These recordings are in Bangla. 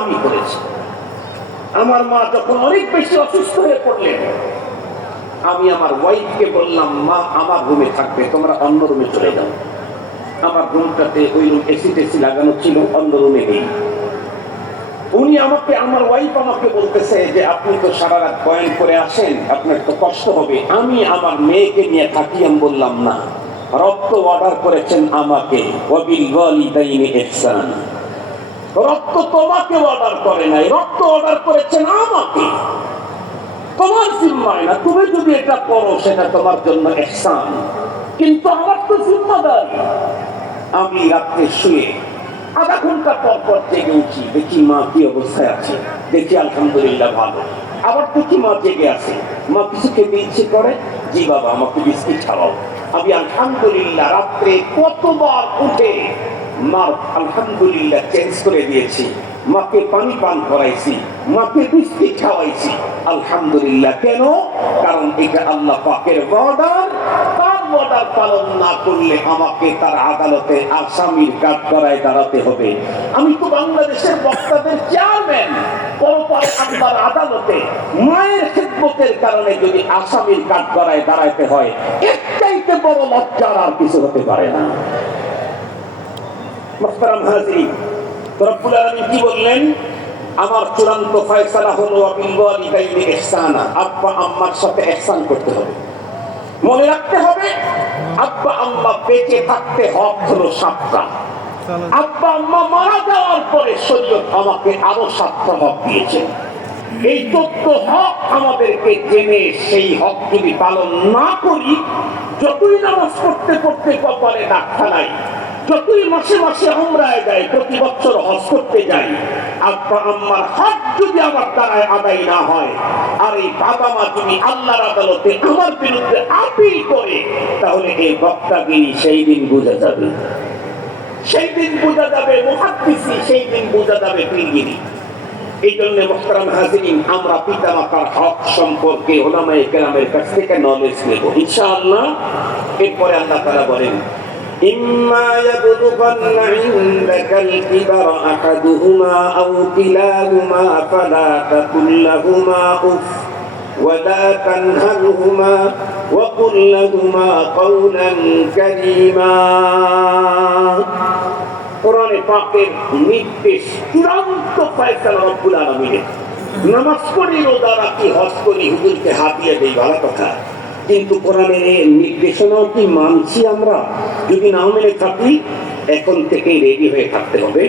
আমি করেছি। আমার মা যখন অনেক বেশি অসুস্থ হয়ে পড়লেন, আমি আমার ওয়াইফকে বললাম, মা আমার রুমে থাকবে, তোমরা অন্য রুমে চলে যাও। আমার রুমটাতে ওই রুম এসি টেসি লাগানো ছিল, অন্য রুমে নেই। উনি আমাকে, আমার ওয়াইফ আমাকে বলতেছে যে আপনি তো সারা রাত বয়ান করে আসেন, আপনার তো কষ্ট হবে, আমি আমার মেয়েকে নিয়ে থাকি। আমি বললাম না, রব তো অর্ডার করেছেন আমাকে, ওয়াবিল ওয়ালিদাইনি ইহসান। রব তো তোমাকে অর্ডার করে নাই, রব তো অর্ডার করেছেন আমাকে। তোমার জিম্মায় না, তুমি যদি এটা করো সেটা তোমার জন্য ইহসান, কিন্তু আমার তো জিম্মাদারি। আমি রাত্রে শুয়ে আধা ঘন্টা পর পর জেগে উঠি, দেখি মা কি অবস্থায় আছে, দেখি আলহামদুলিল্লাহ ভালো। আবার দেখি মা জেগে আছে, মা কিছু খেতে ইচ্ছে করে, জি বাবা আমাকে বিস্কিট খাওয়াও। আমি আলহামদুলিল্লাহ রাত্রে কতবার উঠে মা আলহামদুলিল্লাহ চেঞ্জ করে দিয়েছি, মাকে পানি পান করাইছি, মাকে বিস্কিট খাওয়াইছি। আলহামদুলিল্লাহ। কেন? কারণ এটা আল্লাহ পাকের অর্ডার। অর্ডার পালন না করলে আমাকে তার আদালতে আসামির কাঠগড়ায় দাঁড়াতে হবে। আমি তো বাংলাদেশের বক্তাদের চেয়ারম্যান, পরপরে আল্লাহর আদালতে মায়ের খিদমতের কারণে যদি আসামির কাঠগড়ায় দাঁড়াতে হয়, এর চাইতে বড় লজ্জার আর কিছু হতে পারে না। মুহতারাম হাজিরিন, রব্বুল আলামিন কি বললেন? আমার চূড়ান্ত ফয়সালা হলো ওয়াবিল ওয়ালিদাইনি ইহসানা, আব্বা আম্মার সাথে ইহসান করতে হবে। মনে রাখতে হবে, আব্বা আম্মা বেঁচে থাকতে হক হলো 7টা। আব্বা আম্মা মারা যাওয়ার পরে শরীয়ত আমাকে আরো 7টা হক দিয়েছেন। এই 14 হক আমাদেরকে জেনে সেই হক যদি পালন না করি, যতই নামাজ পড়তে পড়তে কপালে দাগ ফেলাই, যতই মাসে মাসে উমরায় যায়, প্রতি বছর হজ করতে যাই, আব্বা আম্মার হক যদি আমার দ্বারায় আদায় না হয়, আর এই বাবা মা যদি আল্লাহর আদালতে আমার বিরুদ্ধে আপিল করে, তাহলে এই বক্তাগিরি সেই দিন বোঝা যাবে, সেই দিন বোঝা যাবে মুহাদ্দিসি, সেই দিন বোঝা যাবে পীরগিরি। এই জন্য মুহতারাম হাজিরিন, আমরা পিতা মাতার হক সম্পর্কে উলামায়ে কেরামের কাছ থেকে নলেজ নেব ইনশাআল্লাহ। এরপরে আল্লাহ তাআলা বলেন, إما يبلغن عندك الكبر أحدهما أو كلاهما فلا تقل لهما أف ولا تنهرهما وقل لهما قولا كريما। কোরআনে পাকের নির্দেশ, চূড়ান্ত ফয়সালা রব্বুল আলামিনের। নামাজ পড়ি, রোজা রাখি, হজ করি, হুজুরকে হাতিয়ে দেই, ভালো কথা, কিন্তু কোরআনের নির্দেশনাও কি মানছি আমরা? যদি না মেনে থাকি, এখন থেকেই রেডি হয়ে থাকতে হবে,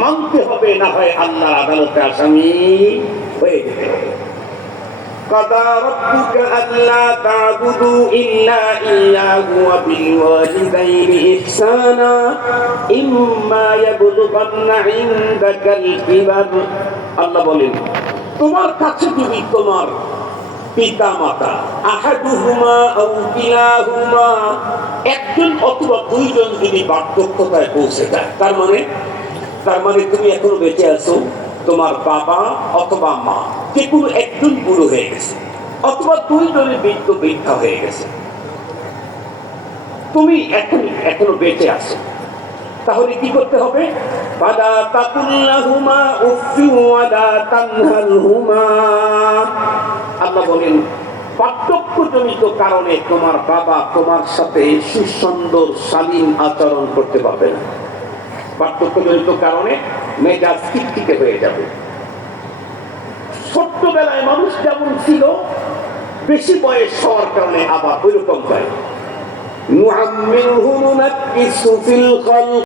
মানতে হবে, না হয় আল্লাহর আদালতে আসামি হয়ে যেতে হবে। قضى ربك ألا تعبدوا إلا إياه وبالوالدين إحسانا إما يبلغن عندك الكبر। আল্লাহ বলেন, তোমার কাছে যদি তোমার পিতা মাতা আহাদুহুমা আও কিলাহুমা, একজন অথবা দুইজন যদি বার্ধক্যতায় পৌঁছে যায়, তার মানে তুমি এখনো বেঁচে আছো, তোমার বাবা অথবা মা যে কোনো একজন বুড়ো হয়ে গেছে, অথবা দুইজনের বৃদ্ধ বৃদ্ধা হয়ে গেছে, তুমি এখনো বেঁচে আছো, তাহলে কি করতে হবে? ফালা তাকুল্লাহুমা উফফি ওয়ালা তানহারহুমা। আল্লাহ বলেন, পার্থক্যজনিত কারণে তোমার বাবা তোমার সাথে সুসুন্দর শালীন আচরণ করতে পারবে না। পার্থক্যজনিত কারণে মেজাজ খিটখিটে হয়ে যাবে। ছোট্টবেলায় মানুষ যেমন ছিল, বেশি বয়স হওয়ার কারণে আবার ওই রকম হয়। নুআম্মিরহু নুনাক্কিসু ফিল খালক।